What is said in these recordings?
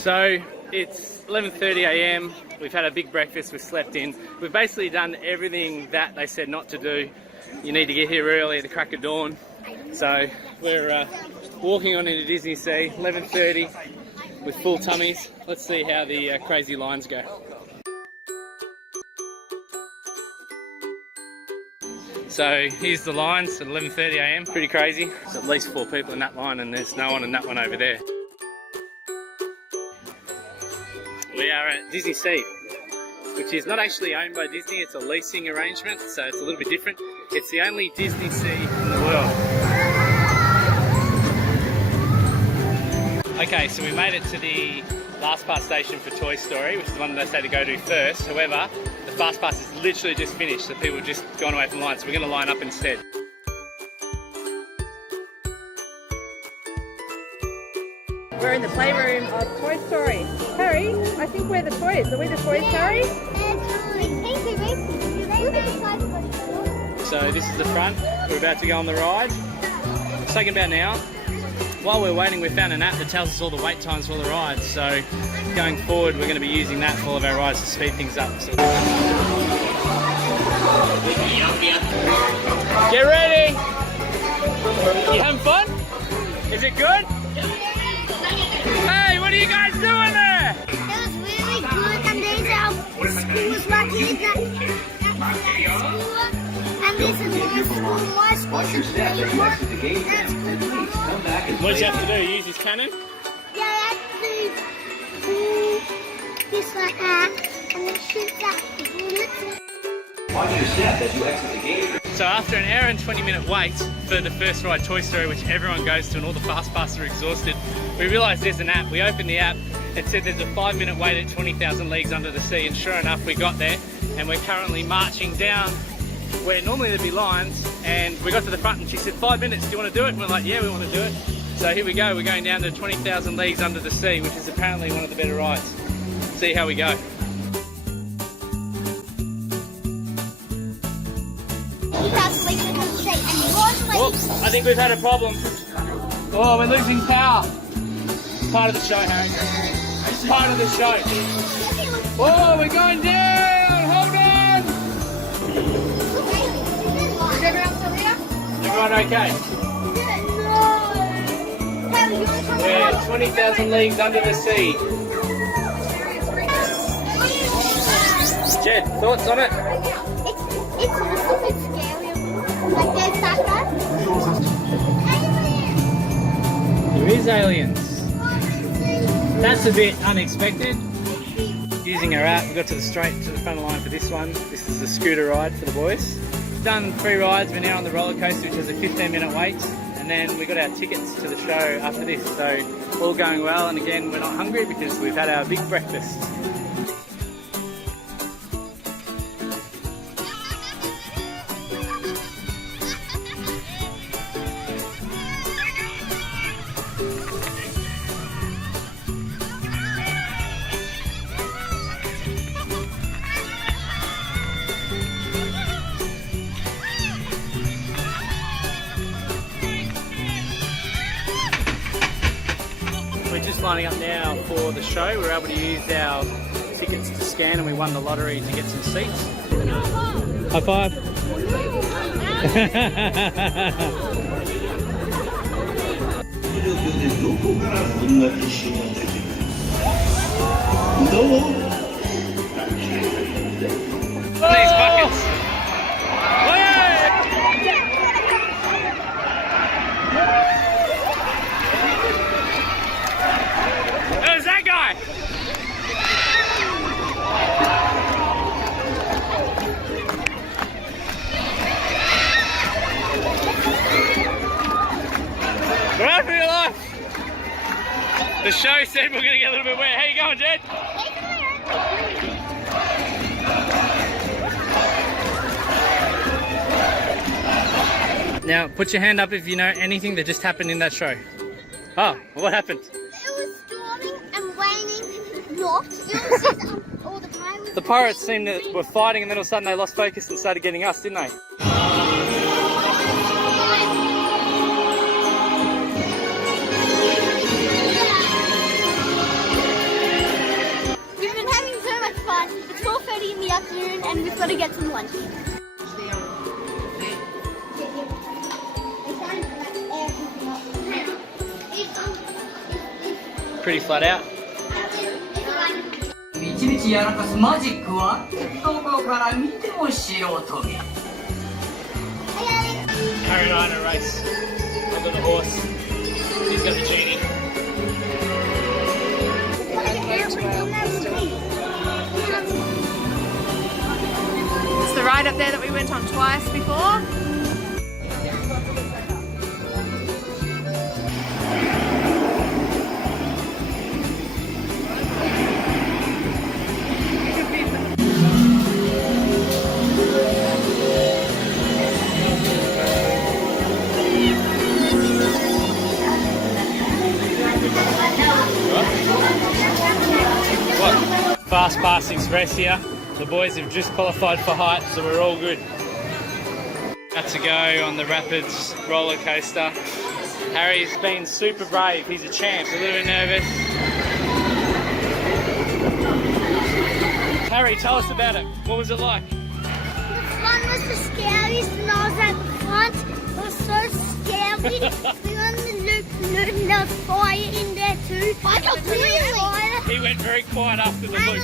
So it's 11:30 a.m. We've had a big breakfast, we've slept in. We've basically done everything that they said not to do. You need to get here early at the crack of dawn. So we're walking on into Disneysea, 11:30 with full tummies. Let's see how the crazy lines go. So here's the lines at 11:30 a.m. Pretty crazy. There's at least 4 people in that line and there's no one in that one over there. We are at Disneysea, which is not actually owned by Disney, it's a leasing arrangement, so it's a little bit different. It's the only Disneysea in the world. Okay, so we made it to the fastpass station for Toy Story, which is the one they say to go to first. However, the fastpass is literally just finished, so people have just gone away from the line, so we're going to line up instead. We're in the playroom of Toy Story. Harry, I think we're the toys. Are we the toys, Harry? So this is the front. We're about to go on the ride. It's taken about an hour. While we're waiting, we found an app that tells us all the wait times for all the rides. So going forward, we're going to be using that for all of our rides to speed things up. So get ready! You having fun? Is it good? Hey, what are you guys doing there? It was really good, and there's our school was lucky that and there's another school, my school is What did you have to do? Use this cannon? Yeah, I had to do this like that, and then shoot that bullet. Watch your step as you exit the gate. So after an hour and 20-minute wait for the first ride, Toy Story, which everyone goes to and all the fastpass are exhausted, we realised there's an app. We opened the app, it said there's a 5-minute wait at 20,000 leagues under the sea, and sure enough we got there, and we're currently marching down where normally there'd be lines, and we got to the front and she said, 5 minutes, do you want to do it? And we're like, yeah, we want to do it. So here we go, we're going down to 20,000 leagues under the sea, which is apparently one of the better rides. See how we go. Oops, I think we've had a problem. Oh, we're losing power. It's part of the show, Harry. It's part of the show. Oh, we're going down. Hold on. Everyone okay? We're 20,000 leagues under the sea. Jed, thoughts on it? It's awesome, it's scary. Like there's that guy. There is aliens. That's a bit unexpected. Using our app, we got to the straight to the front of the line for this one. This is the scooter ride for the boys. We've done 3 rides. We're now on the roller coaster, which has a 15-minute wait, and then we got our tickets to the show after this. So all going well, and again, we're not hungry because we've had our big breakfast. We're just lining up now for the show. We're able to use our tickets to scan and we won the lottery to get some seats. High five. These buckets. There's that guy! Run for your life! The show said we're going to get a little bit wet. How you going, Jed? Now, put your hand up if you know anything that just happened in that show. Oh, what happened? It was storming and raining, not. It was just all the pirates. The pirates seemed to were fighting and then all of a sudden they lost focus and started getting us, didn't they? get some lunch. Pretty flat out. 一日やらかすマジックはどこから見ても素人目。 Harry and I in a race. I've got the horse. He's got the genie. It's the ride up there that we went on twice before. What? Fast Pass Express here. The boys have just qualified for height, so we're all good. About to go on the Rapids roller coaster. Harry's been super brave. He's a champ. A little bit nervous. Harry, tell us about it. What was it like? The front was the scariest and I was at the front. It was so scary. We were on the loop and there was fire in there too. I got fire. He went very quiet after the loop.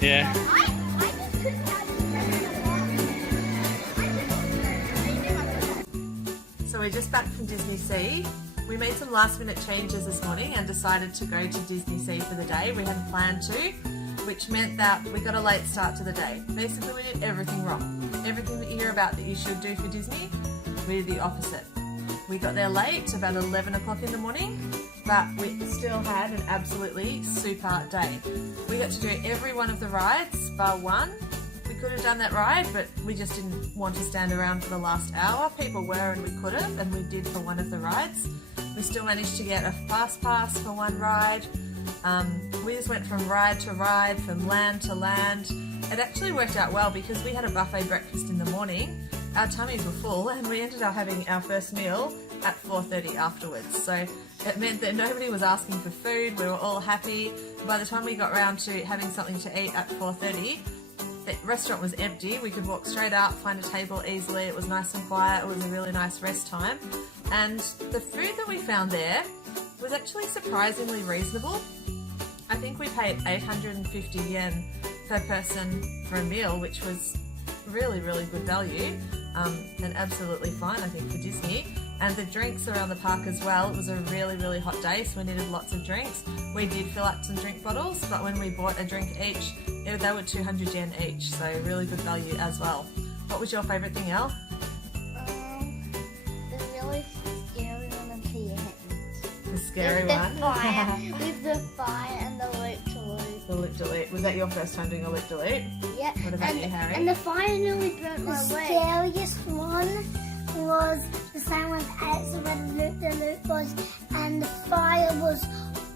Yeah. So we're just back from Disneysea. We made some last minute changes this morning and decided to go to Disneysea for the day. We hadn't planned to, which meant that we got a late start to the day. Basically we did everything wrong. Everything that you hear about that you should do for Disney, we did the opposite. We got there late, about 11 o'clock in the morning, but we still had an absolutely super day. We got to do every one of the rides bar one. We could have done that ride, but we just didn't want to stand around for the last hour. People were and we could have, and we did for one of the rides. We still managed to get a fast pass for one ride. We just went from ride to ride, from land to land. It actually worked out well because we had a buffet breakfast in the morning. Our tummies were full and we ended up having our first meal at 4:30 afterwards. So it meant that nobody was asking for food. We were all happy. By the time we got round to having something to eat at 4:30, the restaurant was empty. We could walk straight up, find a table easily. It was nice and quiet. It was a really nice rest time. And the food that we found there was actually surprisingly reasonable. I think we paid 850 yen per person for a meal, which was really, really good value, and absolutely fine, I think, for Disney. And the drinks around the park as well. It was a really, really hot day, so we needed lots of drinks. We did fill up some drink bottles, but when we bought a drink each, they were 200 yen each, so really good value as well. What was your favourite thing, Elle? The really scary one of the end. The scary With one? the fire, with the fire and the loop-to-loop. The loop-de-loop. Was that your first time doing a loop-de-loop? Yeah. What about you, Harry? And the fire nearly burnt my leg. The scariest one was the same one as Alex, where the loop-de-loop was, and the fire was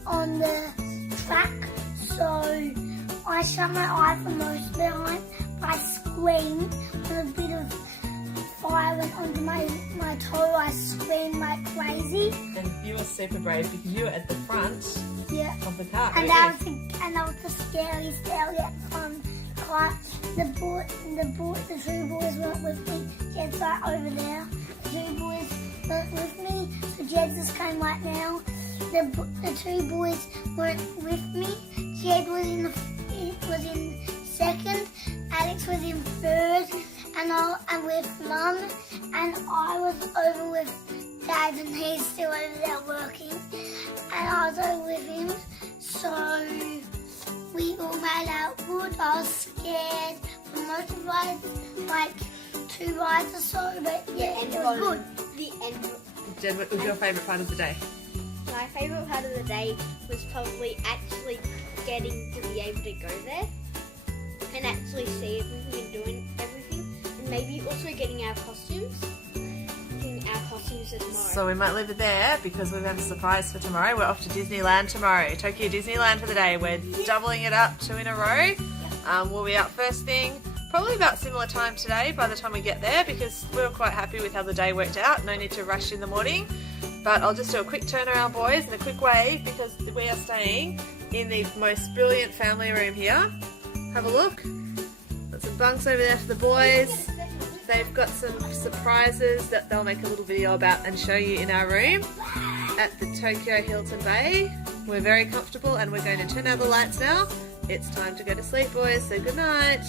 on the track, so I shut my eye for most of the time, but I screamed when a bit of fire went onto my toe. I screamed like crazy. And you were super brave because you were at the front Yeah. of the car. And weren't that was the scariest area from the two boys weren't with me. Jed's right over there. The two boys weren't with me, so Jed just came right now. The two boys weren't with me. Jed was in second, Alex was in third, and with Mum, and I was over with Dad, and he's still over there working, and I was over with him, so we all made out good. I was scared for most of the rides, like 2 rides or so, but yeah, it was good. The end. Jed, what was your favourite part of the day? My favourite part of the day was probably actually getting to be able to go there and actually see everything and doing everything, and maybe also getting our costumes. For tomorrow. So we might leave it there because we have a surprise for tomorrow. We're off to Disneyland tomorrow. Tokyo Disneyland for the day. We're doubling it up 2 in a row. We'll be out first thing, probably about similar time today by the time we get there, because we were quite happy with how the day worked out. No need to rush in the morning. But I'll just do a quick turnaround, boys, in a quick way, because we are staying in the most brilliant family room here. Have a look. Got some bunks over there for the boys. They've got some surprises that they'll make a little video about and show you in our room at the Tokyo Hilton Bay. We're very comfortable and we're going to turn out the lights now. It's time to go to sleep, boys, so good night.